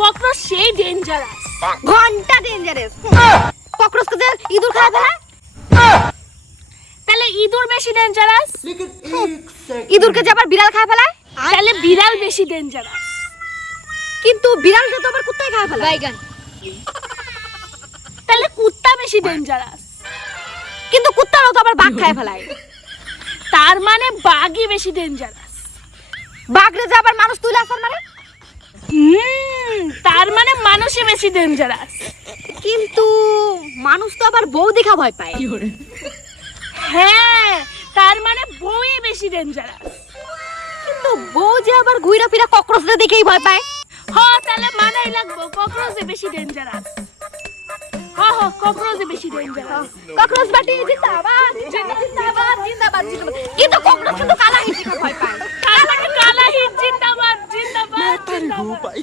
Cockroach সেই dangerous, ঘন্টা dangerous. ককরোচকে যে ইঁদুর খায় ফেলায়, তাহলে ইঁদুর বেশি ডেঞ্জারাস। ইঁদুরকে যে আবার বিড়াল খায় ফেলায়, তাহলে বিড়াল বেশি ডেঞ্জারাস। কিন্তু বিড়ালকে তো আবার কুত্তায় খায় ফেলায়। তাহলে কুত্তা বেশি ডেঞ্জারাস। কিন্তু কুত্তারও তো আবার বাঘ খায় ফেলায়। তার মানে বাঘই বেশি ডেঞ্জারাস। বাঘরে যে আবার মানুষ তুলে আসার মানে, তার মানে মানুষই বেশি ডেঞ্জারাস। কিন্তু মানুষ তো আবার বউ দেখা ভয় পায়। হ্যাঁ, তার মানে বউই বেশি ডেঞ্জারাস। কিন্তু বউ যে আবার ঘুরা ফিরা ককরোচরে দেখেই ভয় পায়। হ্যাঁ, তাহলে মানাই লাগবো ককরোচই বেশি ডেঞ্জারাস। হ্যাঁ হ্যাঁ, ককরোচই বেশি ডেঞ্জারাস। ককরোচ বাটি জিন্দাবাদ জিন্দাবাদ জিন্দাবাদ জিন্দাবাদ। কিন্তু ককরোচ কিন্তু কালা হিট দেখে ভয় পায়। তার মানে কালা হিট জিন্দাবাদ জিন্দাবাদ জিন্দাবাদ।